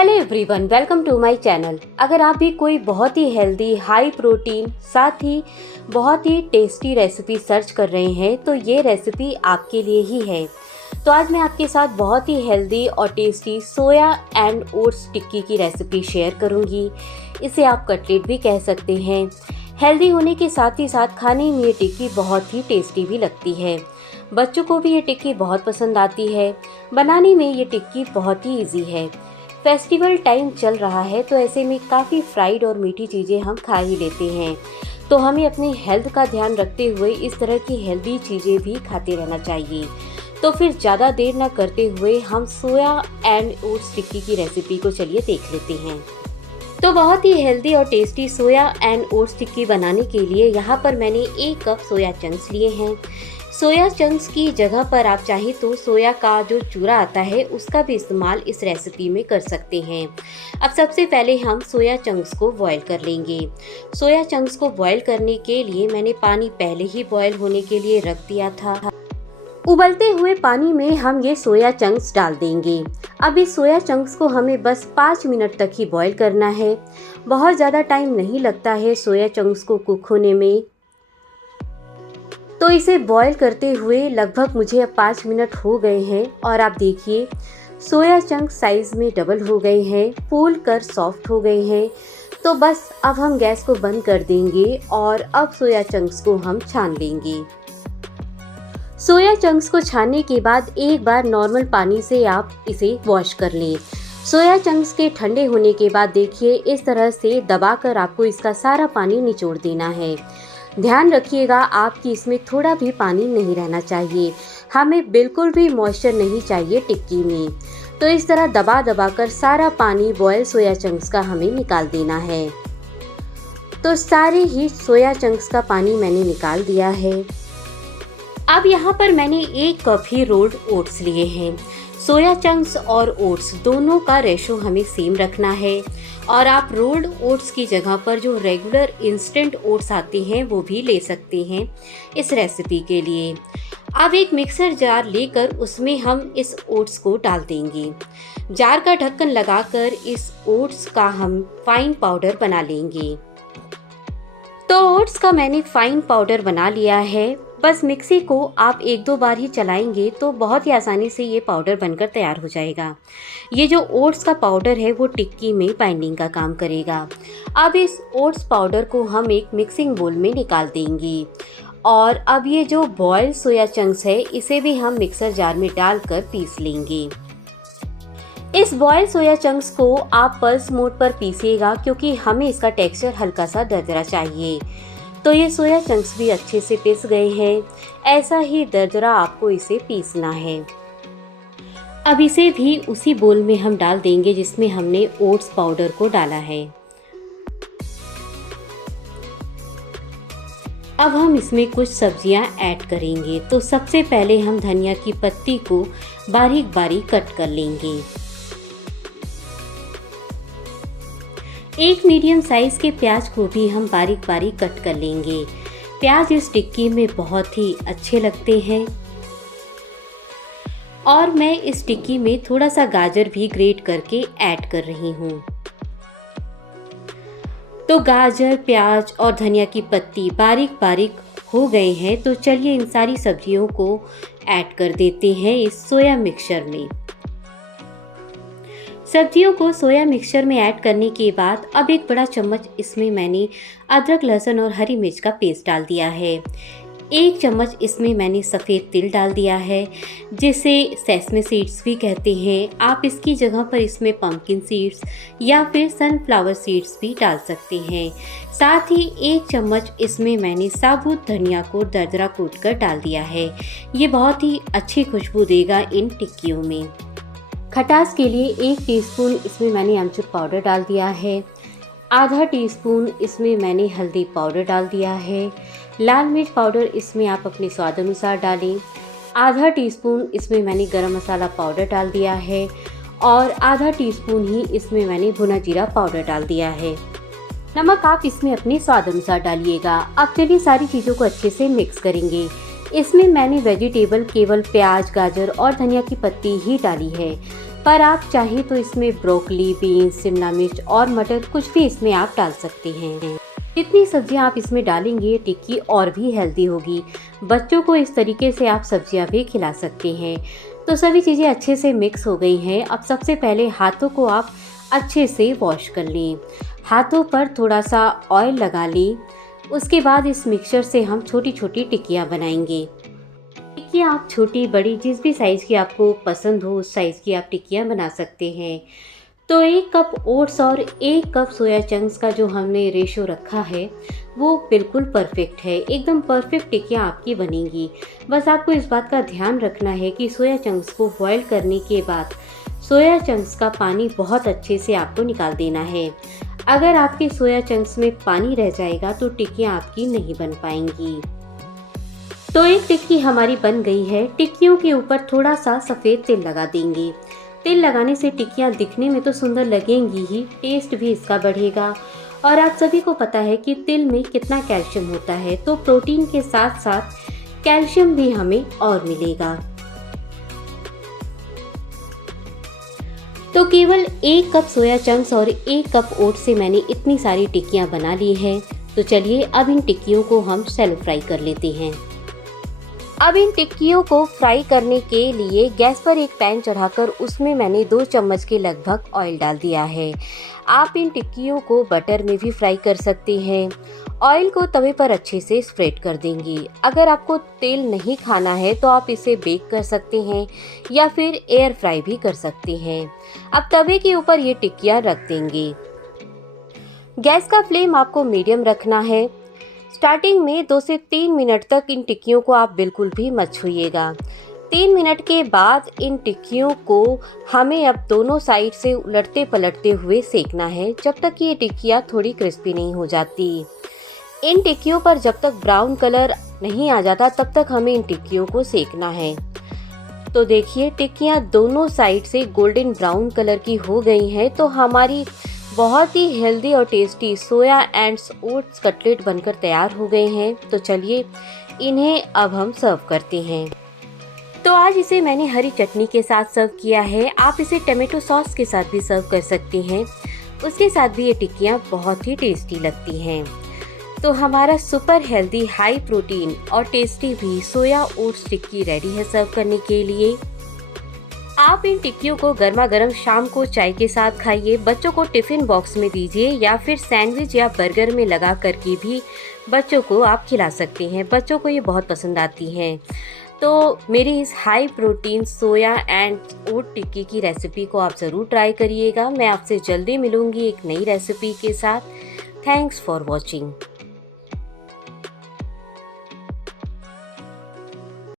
Hello everyone, welcome to my channel. अगर आप भी कोई बहुत ही हेल्दी, हाई प्रोटीन, साथ ही बहुत ही टेस्टी रेसिपी सर्च कर रहे हैं तो ये रेसिपी आपके लिए ही है। तो आज मैं आपके साथ बहुत ही हेल्दी और टेस्टी सोया एंड ओट्स टिक्की की रेसिपी शेयर करूंगी। इसे आप कटलेट भी कह सकते हैं। हेल्दी होने के साथ ही साथ खाने में ये टिक्की बहुत ही टेस्टी भी लगती है। बच्चों को भी ये टिक्की बहुत पसंद आती है। बनाने में ये टिक्की बहुत ही ईजी है। फेस्टिवल टाइम चल रहा है तो ऐसे में काफ़ी फ्राइड और मीठी चीज़ें हम खा ही लेते हैं, तो हमें अपनी हेल्थ का ध्यान रखते हुए इस तरह की हेल्दी चीज़ें भी खाते रहना चाहिए। तो फिर ज़्यादा देर ना करते हुए हम सोया एंड ओट्स टिक्की की रेसिपी को चलिए देख लेते हैं। तो बहुत ही हेल्दी और टेस्टी सोया एंड ओट्स टिक्की बनाने के लिए यहाँ पर मैंने 1 कप सोया चंक्स लिए हैं। सोया चंक्स की जगह पर आप चाहे तो सोया का जो चूरा आता है उसका भी इस्तेमाल इस रेसिपी में कर सकते हैं। अब सबसे पहले हम सोया चंक्स को बॉईल कर लेंगे। सोया चंक्स को बॉईल करने के लिए मैंने पानी पहले ही बॉईल होने के लिए रख दिया था। उबलते हुए पानी में हम ये सोया चंक्स डाल देंगे। अब इस सोया चंक्स को हमें बस 5 मिनट तक ही बॉईल करना है। बहुत ज़्यादा टाइम नहीं लगता है सोया चंक्स को कुक होने में। तो इसे बॉईल करते हुए लगभग मुझे अब 5 मिनट हो गए हैं और आप देखिए सोया चंक्स साइज़ में डबल हो गए हैं, फूल कर सॉफ्ट हो गए हैं। तो बस अब हम गैस को बंद कर देंगे और अब सोया चंक्स को हम छान लेंगे। सोया चंक्स को छानने के बाद एक बार नॉर्मल पानी से आप इसे वॉश कर लें। सोया चंक्स के ठंडे होने के बाद देखिए इस तरह से दबाकर आपको इसका सारा पानी निचोड़ देना है। ध्यान रखिएगा आपकी इसमें थोड़ा भी पानी नहीं रहना चाहिए। हमें बिल्कुल भी मॉइस्चर नहीं चाहिए टिक्की में। तो इस तरह दबा दबा कर सारा पानी बॉयल सोया चंक्स का हमें निकाल देना है। तो सारे ही सोया चंक्स का पानी मैंने निकाल दिया है। अब यहाँ पर मैंने 1 कप ही रोल्ड ओट्स लिए हैं। सोया चंक्स और ओट्स दोनों का रेशो हमें सेम रखना है और आप रोल्ड ओट्स की जगह पर जो रेगुलर इंस्टेंट ओट्स आते हैं वो भी ले सकते हैं इस रेसिपी के लिए। अब एक मिक्सर जार लेकर उसमें हम इस ओट्स को डाल देंगे। जार का ढक्कन लगाकर इस ओट्स का हम फाइन पाउडर बना लेंगे। तो ओट्स का मैंने फाइन पाउडर बना लिया है। बस मिक्सी को आप 1-2 बार ही चलाएंगे तो बहुत ही आसानी से ये पाउडर बनकर तैयार हो जाएगा। ये जो ओट्स का पाउडर है वो टिक्की में बाइंडिंग का काम करेगा। अब इस ओट्स पाउडर को हम एक मिक्सिंग बोल में निकाल देंगे और अब ये जो बॉयल सोया चंक्स है इसे भी हम मिक्सर जार में डालकर पीस लेंगे। इस बॉयल सोया चंक्स को आप पल्स मोड पर पीसिएगा क्योंकि हमें इसका टेक्सचर हल्का सा दरदरा चाहिए। तो ये सोया चंक्स भी अच्छे से पिस गए हैं। ऐसा ही दरदरा आपको इसे पीसना है। अब इसे भी उसी बोल में हम डाल देंगे जिसमें हमने ओट्स पाउडर को डाला है। अब हम इसमें कुछ सब्जियां ऐड करेंगे। तो सबसे पहले हम धनिया की पत्ती को बारीक बारीक कट कर लेंगे। एक मीडियम साइज के प्याज को भी हम बारीक बारीक कट कर लेंगे। प्याज इस टिक्की में बहुत ही अच्छे लगते हैं और मैं इस टिक्की में थोड़ा सा गाजर भी ग्रेट करके ऐड कर रही हूँ। तो गाजर, प्याज और धनिया की पत्ती बारीक बारीक हो गए हैं। तो चलिए इन सारी सब्जियों को ऐड कर देते हैं इस सोया मिक्सचर में। सब्जियों को सोया मिक्सचर में ऐड करने के बाद अब 1 बड़ा चम्मच इसमें मैंने अदरक, लहसुन और हरी मिर्च का पेस्ट डाल दिया है। 1 चम्मच इसमें मैंने सफ़ेद तिल डाल दिया है जिसे सेसमे सीड्स भी कहते हैं। आप इसकी जगह पर इसमें पम्पकिन सीड्स या फिर सनफ्लावर सीड्स भी डाल सकते हैं। साथ ही 1 चम्मच इसमें मैंने साबुत धनिया को दरदरा कूट कर डाल दिया है। ये बहुत ही अच्छी खुशबू देगा इन टिक्कियों में। खटास के लिए 1 टीस्पून इसमें मैंने अमचूर पाउडर डाल दिया है। आधा टीस्पून इसमें मैंने हल्दी पाउडर डाल दिया है। लाल मिर्च पाउडर इसमें आप अपने स्वाद अनुसार डालें। आधा टीस्पून इसमें मैंने गरम मसाला पाउडर डाल दिया है और आधा टीस्पून ही इसमें मैंने भुना जीरा पाउडर डाल दिया है। नमक आप इसमें अपने स्वाद अनुसार डालिएगा। अब चलिए सारी चीज़ों को अच्छे से मिक्स करेंगे। इसमें मैंने वेजिटेबल केवल प्याज, गाजर और धनिया की पत्ती ही डाली है। पर आप चाहें तो इसमें ब्रोकली, बीन्स, शिमला मिर्च और मटर कुछ भी इसमें आप डाल सकते हैं। जितनी सब्जियां आप इसमें डालेंगे टिक्की और भी हेल्दी होगी। बच्चों को इस तरीके से आप सब्जियां भी खिला सकते हैं। तो सभी चीज़ें अच्छे से मिक्स हो गई हैं। अब सबसे पहले हाथों को आप अच्छे से वॉश कर लें। हाथों पर थोड़ा सा ऑयल लगा लें। उसके बाद इस मिक्सचर से हम छोटी छोटी टिक्कियाँ बनाएंगे। टिक्कियाँ आप छोटी बड़ी जिस भी साइज़ की आपको पसंद हो उस साइज़ की आप टिक्कियाँ बना सकते हैं। तो 1 कप ओट्स और 1 कप सोया चंक्स का जो हमने रेशो रखा है वो बिल्कुल परफेक्ट है। एकदम परफेक्ट टिक्कियाँ आपकी बनेंगी। बस आपको इस बात का ध्यान रखना है कि सोया चंक्स को बॉईल करने के बाद सोया चंक्स का पानी बहुत अच्छे से आपको निकाल देना है। अगर आपके सोया चंक्स में पानी रह जाएगा तो टिक्कियाँ आपकी नहीं बन पाएंगी। तो एक टिक्की हमारी बन गई है। टिक्कियों के ऊपर थोड़ा सा सफ़ेद तेल लगा देंगे। तेल लगाने से टिक्कियाँ दिखने में तो सुंदर लगेंगी ही, टेस्ट भी इसका बढ़ेगा। और आप सभी को पता है कि तिल में कितना कैल्शियम होता है, तो प्रोटीन के साथ साथ कैल्शियम भी हमें और मिलेगा। तो केवल 1 कप सोया चंक्स और 1 कप ओट से मैंने इतनी सारी टिक्कियाँ बना ली हैं। तो चलिए अब इन टिक्कियों को हम शैलो फ्राई कर लेते हैं। अब इन टिक्कियों को फ्राई करने के लिए गैस पर एक पैन चढ़ाकर उसमें मैंने 2 चम्मच के लगभग ऑयल डाल दिया है। आप इन टिक्कियों को बटर में भी फ्राई कर सकते हैं। ऑयल को तवे पर अच्छे से स्प्रेड कर देंगे। अगर आपको तेल नहीं खाना है तो आप इसे बेक कर सकते हैं या फिर एयर फ्राई भी कर सकते हैं। अब तवे के ऊपर ये टिक्कियाँ रख देंगे। गैस का फ्लेम आपको मीडियम रखना है। स्टार्टिंग में 2 से 3 मिनट तक इन टिक्कियों को आप बिल्कुल भी मत छूइएगा। 3 मिनट के बाद इन टिक्कियों को हमें अब दोनों साइड से उलटते पलटते हुए सेकना है जब तक कि ये टिक्कियाँ थोड़ी क्रिस्पी नहीं हो जाती। इन टिक्कियों पर जब तक ब्राउन कलर नहीं आ जाता तब तक हमें इन टिक्कियों को सेकना है। तो देखिए टिक्कियाँ दोनों साइड से गोल्डन ब्राउन कलर की हो गई हैं। तो हमारी बहुत ही हेल्दी और tasty soya and oats cutlet बनकर तैयार हो गए हैं। तो चलिए इन्हें अब हम सर्व करते हैं। तो आज इसे मैंने हरी चटनी के साथ सर्व किया है। आप इसे टमाटो सॉस के साथ भी सर्व कर सकते हैं। उसके साथ भी ये टिक्कियाँ बहुत ही टेस्टी लगती हैं। तो हमारा सुपर हेल्दी, हाई प्रोटीन और टेस्टी भी सोया ओट्स टिक्की रेडी है सर्व करने के लिए। आप इन टिक्कियों को गर्मा गर्म शाम को चाय के साथ खाइए। बच्चों को टिफ़िन बॉक्स में दीजिए या फिर सैंडविच या बर्गर में लगा करके भी बच्चों को आप खिला सकते हैं। बच्चों को ये बहुत पसंद आती हैं। तो मेरी इस हाई प्रोटीन सोया एंड ओट टिक्की की रेसिपी को आप ज़रूर ट्राई करिएगा। मैं आपसे जल्दी मिलूँगी एक नई रेसिपी के साथ। Thanks for watching.